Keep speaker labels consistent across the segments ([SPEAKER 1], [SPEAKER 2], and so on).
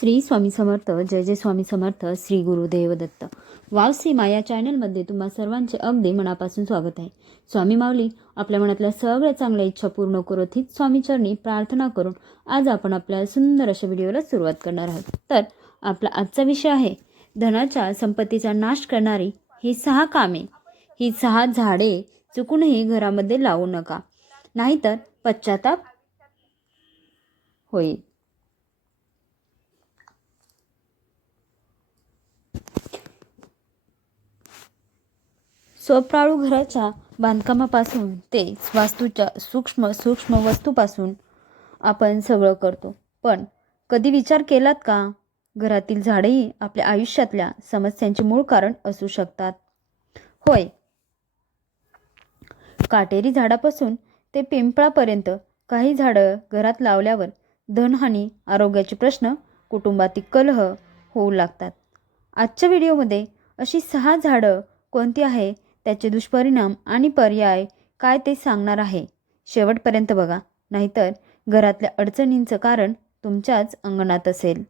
[SPEAKER 1] श्री स्वामी समर्थ जय जय स्वामी समर्थ श्री गुरुदेव दत्त वाव या चॅनलमध्ये तुम्हा सर्वांचे अगदी मनापासून स्वागत आहे. स्वामी माऊली आपल्या मनातल्या सगळ्या चांगल्या इच्छा पूर्ण करत हीच स्वामीचरणी प्रार्थना करून आज आपण आपल्या सुंदर अशा व्हिडिओला सुरुवात करणार आहोत. तर आपला आजचा विषय आहे धनाच्या संपत्तीचा नाश करणारी ही सहा कामे. ही सहा झाडे चुकूनही घरामध्ये लावू नका. नाहीतर पश्चाताप होईल. स्वप्राळू घराच्या बांधकामापासून ते वास्तूच्या सूक्ष्म सूक्ष्म वस्तूपासून आपण सगळं करतो. पण कधी विचार केलात का? घरातील झाडेही आपल्या आयुष्यातल्या समस्यांचे मूळ कारण असू शकतात. होय. काटेरी झाडापासून ते पिंपळापर्यंत काही झाडं घरात लावल्यावर धनहानी आरोग्याचे प्रश्न कुटुंबातील कलह होऊ लागतात. आजच्या व्हिडिओमध्ये अशी सहा झाडं कोणती आहे त्याचे दुष्परिणाम आणि पर्याय काय ते सांगणार आहे. शेवटपर्यंत बघा. नाहीतर घरातल्या अडचणींचं कारण तुमच्याच अंगणात असेल.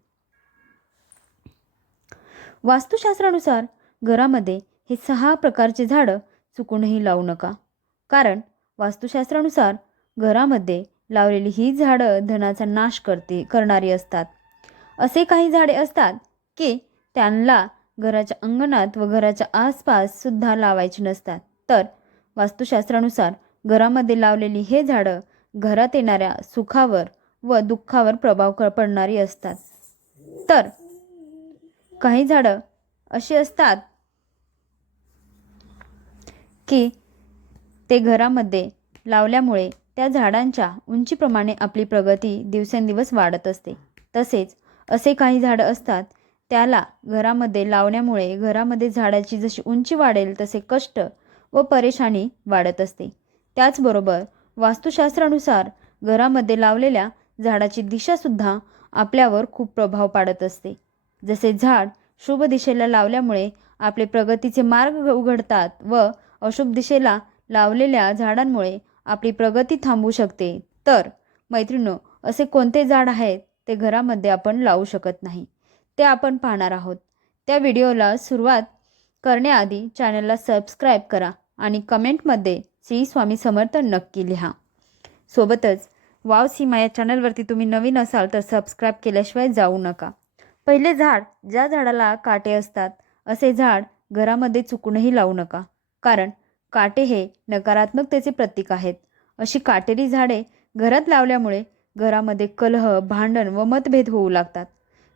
[SPEAKER 1] वास्तुशास्त्रानुसार घरामध्ये हे सहा प्रकारचे झाडं चुकूनही लावू नका. कारण वास्तुशास्त्रानुसार घरामध्ये लावलेली ही झाडं धनाचा नाश करते करणारी असतात. असे काही झाडे असतात की त्यांना घराच्या अंगणात व घराच्या आसपास सुद्धा लावायची नसतात. तर वास्तुशास्त्रानुसार घरामध्ये लावलेली हे झाडं घरात येणाऱ्या सुखावर व दुःखावर प्रभाव पडणारी असतात. तर काही झाडं अशी असतात की ते घरामध्ये लावल्यामुळे त्या झाडांच्या उंचीप्रमाणे आपली प्रगती दिवसेंदिवस वाढत असते. तसेच असे काही झाडं असतात त्याला घरामध्ये लावण्यामुळे घरामध्ये झाडाची जशी उंची वाढेल तसे कष्ट व परेशानी वाढत असते. त्याचबरोबर वास्तुशास्त्रानुसार घरामध्ये लावलेल्या झाडाची दिशासुद्धा आपल्यावर खूप प्रभाव पाडत असते. जसे झाड शुभ दिशेला लावल्यामुळे आपले प्रगतीचे मार्ग उघडतात व अशुभ दिशेला लावलेल्या झाडांमुळे आपली प्रगती थांबू शकते. तर मैत्रिणो असे कोणते झाड आहेत ते घरामध्ये आपण लावू शकत नाही? ते आपण पाहणार आहोत. त्या व्हिडिओला सुरुवात करण्याआधी चॅनलला सबस्क्राईब करा आणि कमेंटमध्ये श्री स्वामी समर्थ नक्की लिहा. सोबतच वाव सीमा या चॅनलवरती तुम्ही नवीन असाल तर सबस्क्राईब केल्याशिवाय जाऊ नका. पहिले झाड ज्या झाडाला काटे असतात असे झाड घरामध्ये चुकूनही लावू नका. कारण काटे हे नकारात्मकतेचे प्रतीक आहेत. अशी काटेरी झाडे घरात लावल्यामुळे घरामध्ये कलह भांडण व मतभेद होऊ लागतात.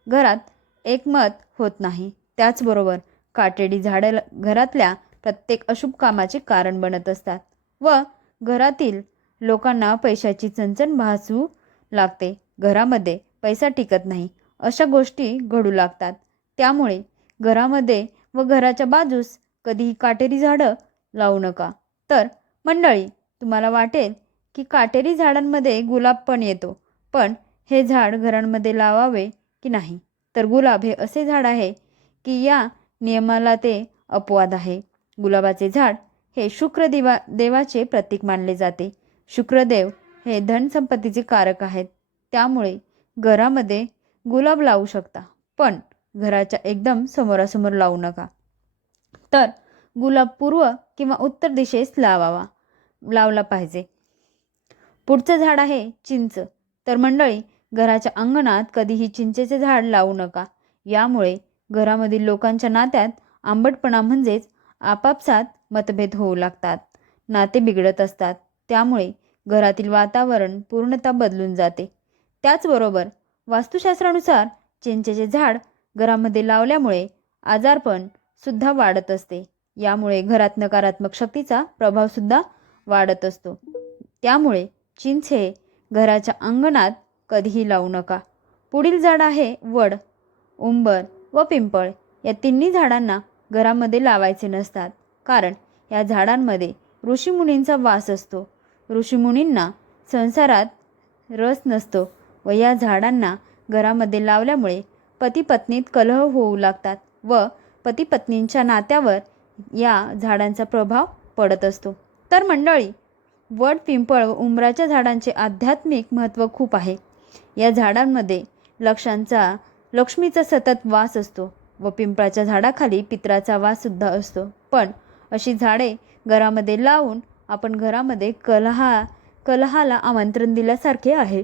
[SPEAKER 1] घरात एकमत होत नाही. त्याचबरोबर काटेरी झाडं घरातल्या प्रत्येक अशुभ कामाचे कारण बनत असतात व घरातील लोकांना पैशाची चणचण भासू लागते. घरामध्ये पैसा टिकत नाही. अशा गोष्टी घडू लागतात. त्यामुळे घरामध्ये व घराच्या बाजूस कधीही काटेरी झाडं लावू नका. तर मंडळी तुम्हाला वाटेल की काटेरी झाडांमध्ये गुलाब पण येतो पण हे झाड घरांमध्ये लावावे की नाही? तर गुलाब हे असे झाड आहे की या नियमाला ते अपवाद आहे. गुलाबाचे झाड हे शुक्र दिवा देवाचे प्रतीक मानले जाते. शुक्रदेव हे धनसंपत्तीचे कारक आहेत. त्यामुळे घरामध्ये गुलाब लावू शकता पण घराच्या एकदम समोरासमोर लावू नका. तर गुलाब पूर्व किंवा उत्तर दिशेस लावावा लावला पाहिजे. पुढचं झाड आहे चिंच. तर मंडळी घराच्या अंगणात कधीही चिंचेचे झाड लावू नका. यामुळे घरामधील लोकांच्या नात्यात आंबटपणा म्हणजेच आपापसात मतभेद होऊ लागतात. नाते बिघडत असतात. त्यामुळे घरातील वातावरण पूर्णतः बदलून जाते. त्याचबरोबर वास्तुशास्त्रानुसार चिंचेचे झाड घरामध्ये लावल्यामुळे आजारपण सुद्धा वाढत असते. यामुळे घरात नकारात्मक शक्तीचा प्रभावसुद्धा वाढत असतो. त्यामुळे चिंच हे घराच्या अंगणात कधीही लावू नका. पुढील झाड आहे वड उंबर व पिंपळ. या तिन्ही झाडांना घरामध्ये लावायचे नसतात. कारण या झाडांमध्ये ऋषीमुनींचा वास असतो. ऋषीमुनींना संसारात रस नसतो व या झाडांना घरामध्ये लावल्यामुळे पतीपत्नीत कलह होऊ लागतात व पतीपत्नींच्या नात्यावर या झाडांचा प्रभाव पडत असतो. तर मंडळी वड पिंपळ व उंबराच्या झाडांचे आध्यात्मिक महत्त्व खूप आहे. या झाडांमध्ये लक्षांचा लक्ष्मीचा सतत वास असतो व पिंपळाच्या झाडाखाली पित्राचा वाससुद्धा असतो. पण अशी झाडे घरामध्ये लावून आपण घरामध्ये कलहा कलहाला आमंत्रण दिल्यासारखे आहे.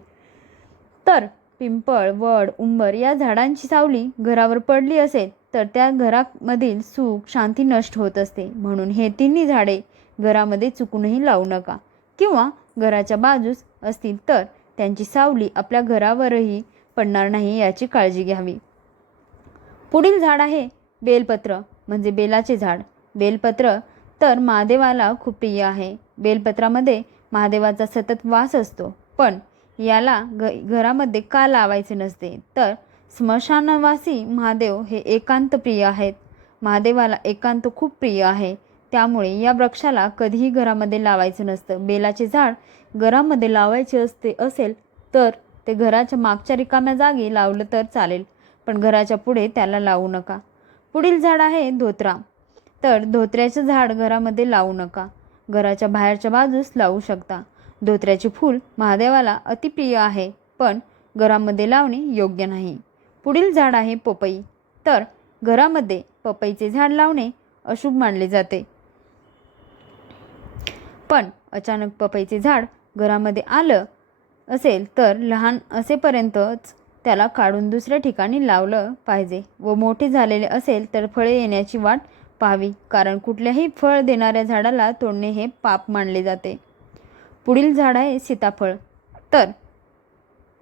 [SPEAKER 1] तर पिंपळ वड उंबर या झाडांची सावली घरावर पडली असेल तर त्या घरामधील सुख शांती नष्ट होत असते. म्हणून हे तिन्ही झाडे घरामध्ये चुकूनही लावू नका. किंवा घराच्या बाजूस असतील तर त्यांची सावली आपल्या घरावरही पडणार नाही याची काळजी घ्यावी. पुढील झाड आहे बेलपत्र म्हणजे बेलाचे झाड. बेलपत्र तर महादेवाला खूप प्रिय आहे. बेलपत्रामध्ये महादेवाचा सतत वास असतो पण याला घ घरामध्ये का लावायचे नसते? तर स्मशानवासी महादेव हे एकांत प्रिय आहेत. महादेवाला एकांत खूप प्रिय आहे. त्यामुळे या वृक्षाला कधीही घरामध्ये लावायचं नसतं. बेलाचे झाड घरामध्ये लावायचे असते असेल तर ते घराच्या मागच्या रिकाम्या जागी लावलं तर चालेल पण घराच्या पुढे त्याला लावू नका. पुढील झाड आहे धोत्रा. तर धोत्र्याचं झाड घरामध्ये लावू नका. घराच्या बाहेरच्या बाजूस लावू शकता. धोत्र्याचे फूल महादेवाला अतिप्रिय आहे पण घरामध्ये लावणे योग्य नाही. पुढील झाड आहे पपई. तर घरामध्ये पपईचे झाड लावणे अशुभ मानले जाते. पण अचानक पपईचे झाड घरामध्ये आलं असेल तर लहान असेपर्यंतच त्याला काढून दुसऱ्या ठिकाणी लावलं पाहिजे व मोठे झालेले असेल तर फळे येण्याची वाट पाहावी कारण कुठल्याही फळ देणाऱ्या झाडाला तोडणे हे पाप मानले जाते. पुढील झाड आहे सीताफळ. तर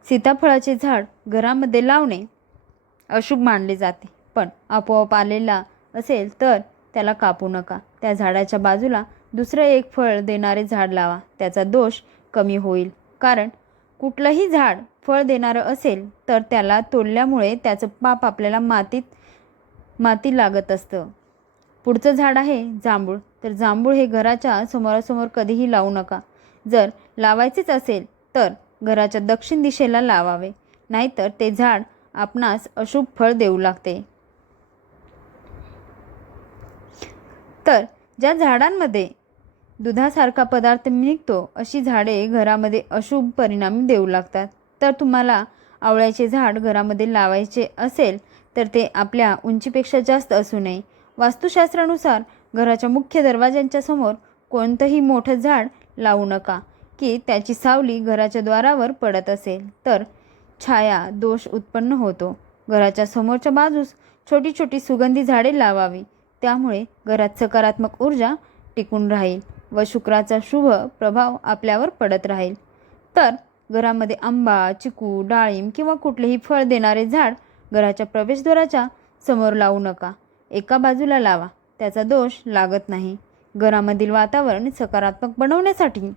[SPEAKER 1] सीताफळाचे झाड घरामध्ये लावणे अशुभ मानले जाते पण आपोआप आलेला असेल तर त्याला कापू नका. त्या झाडाच्या बाजूला दुसरं एक फळ देणारे झाड लावा त्याचा दोष कमी होईल. कारण कुठलंही झाड फळ देणारं असेल तर त्याला तोडल्यामुळे त्याचं पाप आपल्याला मातीत माती लागत असतं. पुढचं झाड आहे जांभूळ. तर जांभूळ हे घराच्या समोरासमोर कधीही लावू नका. जर लावायचेच असेल तर घराच्या दक्षिण दिशेला लावावे. नाहीतर ते झाड आपणास अशुभ फळ देऊ लागते. तर ज्या झाडांमध्ये दुधासारखा पदार्थ निघतो अशी झाडे घरामध्ये अशुभ परिणाम देऊ लागतात. तर तुम्हाला आवळ्याचे झाड घरामध्ये लावायचे असेल तर ते आपल्या उंचीपेक्षा जास्त असू नये. वास्तुशास्त्रानुसार घराच्या मुख्य दरवाज्यांच्या समोर कोणतंही मोठं झाड लावू नका की त्याची सावली घराच्या द्वारावर पडत असेल. तर छाया दोष उत्पन्न होतो. घराच्या समोरच्या बाजूस छोटी छोटी सुगंधी झाडे लावावी. त्यामुळे घरात सकारात्मक ऊर्जा टिकून राहील व शुक्राचा शुभ प्रभाव आपल्यावर पडत राहील. तर घरामध्ये आंबा चिकू डाळिंब किंवा कुठलेही फळ देणारे झाड घराच्या प्रवेशद्वाराच्या समोर लावू नका. एका बाजूला लावा त्याचा दोष लागत नाही. घरामधील वातावरण सकारात्मक बनवण्यासाठी.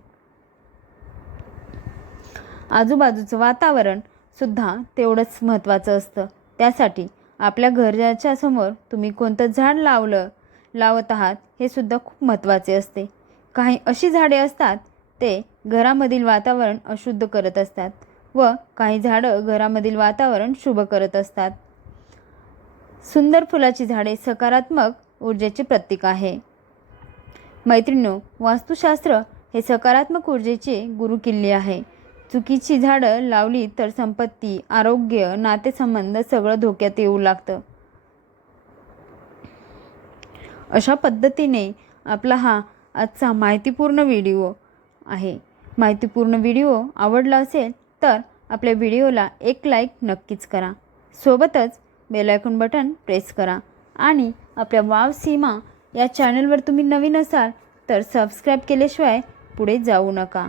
[SPEAKER 1] आजूबाजूचं वातावरण सुद्धा तेवढंच महत्त्वाचं असतं. त्यासाठी आपल्या घराच्या समोर तुम्ही कोणतं झाड लावलं लावत आहात हे सुद्धा खूप महत्त्वाचे असते. काही अशी झाडे असतात ते घरामधील वातावरण अशुद्ध करत असतात व काही झाडं घरामधील वातावरण शुभ करत असतात. सुंदर फुलाची झाडे सकारात्मक ऊर्जेचे प्रतीक आहे. मैत्रिणो वास्तुशास्त्र हे सकारात्मक ऊर्जेचे गुरुकिल्ली आहे. चुकीची झाडं लावली तर संपत्ती आरोग्य नातेसंबंध सगळं धोक्यात येऊ लागतं. अशा पद्धतीने आपला हा आजचा माहितीपूर्ण व्हिडिओ आहे. माहितीपूर्ण व्हिडिओ आवडला असेल तर आपल्या व्हिडिओला एक लाईक नक्कीच करा. सोबतच बेलायकॉन बटन प्रेस करा. आणि आपल्या वाव सीमा या चॅनलवर तुम्ही नवीन असाल तर सबस्क्राईब केल्याशिवाय पुढे जाऊ नका.